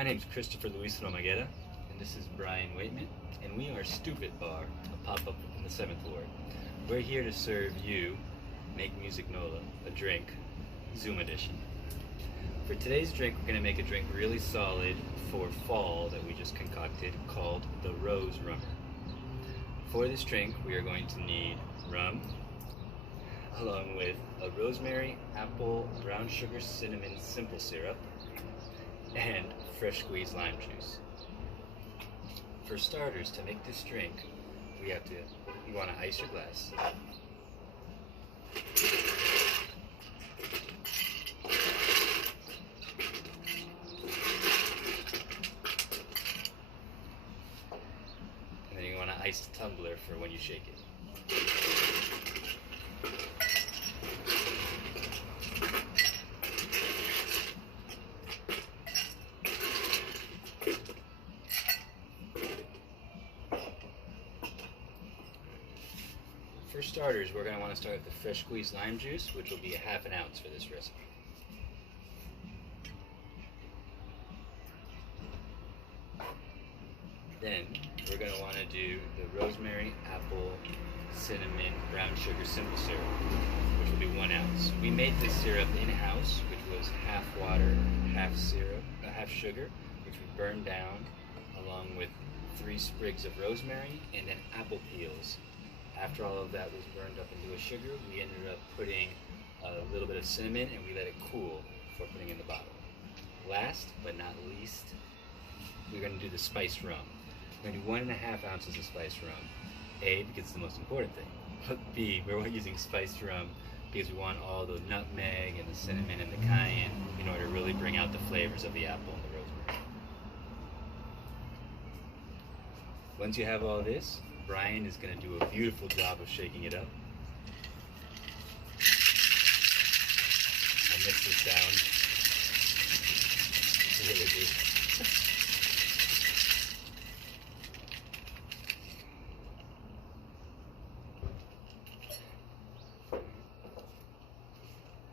My name is Christopher Luis Romagera, and this is Brian Waitman, and we are Stoop Bar, a pop-up in the 7th Ward. We're here to serve you Make Music Nola, a drink, Zoom edition. For today's drink, we're going to make a drink really solid for fall that we just concocted called the Rose Rummer. For this drink, we are going to need rum, along with a rosemary, apple, brown sugar, cinnamon simple syrup, and fresh squeezed lime juice. For starters, to make this drink, you want to ice your glass. And then you want to ice the tumbler for when you shake it. For starters, we're going to want to start with the fresh squeezed lime juice, which will be a half an ounce for this recipe. Then we're going to want to do the rosemary, apple, cinnamon, brown sugar simple syrup, which will be 1 ounce. We made this syrup in-house, which was half water, half sugar, which we burned down, along with 3 sprigs of rosemary and then apple peels. After all of that was burned up into a sugar, we ended up putting a little bit of cinnamon and we let it cool before putting it in the bottle. Last but not least, we're going to do the spiced rum. We're going to do 1.5 ounces of spiced rum. A, because it's the most important thing. But B, we're using spiced rum because we want all the nutmeg and the cinnamon and the cayenne in order to really bring out the flavors of the apple and the rosemary. Once you have all this, Brian is going to do a beautiful job of shaking it up. I'll mix this down. Really good.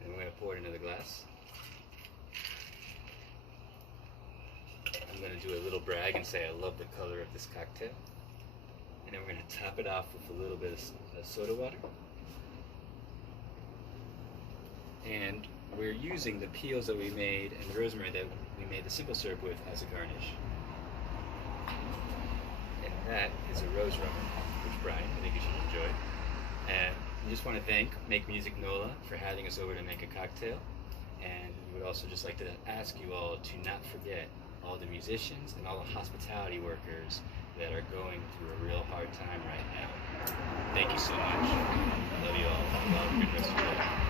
And we're going to pour it into the glass. I'm going to do a little brag and say I love the color of this cocktail. And then we're going to top it off with a little bit of soda water. And we're using the peels that we made and the rosemary that we made the simple syrup with as a garnish. And that is a rose rummer, which Brian, I think you should enjoy. And we just want to thank Make Music Nola for having us over to make a cocktail. And we would also just like to ask you all to not forget all the musicians and all the hospitality workers that are going through a real hard time right now. Thank you so much. Love you all. Have a good rest of your day.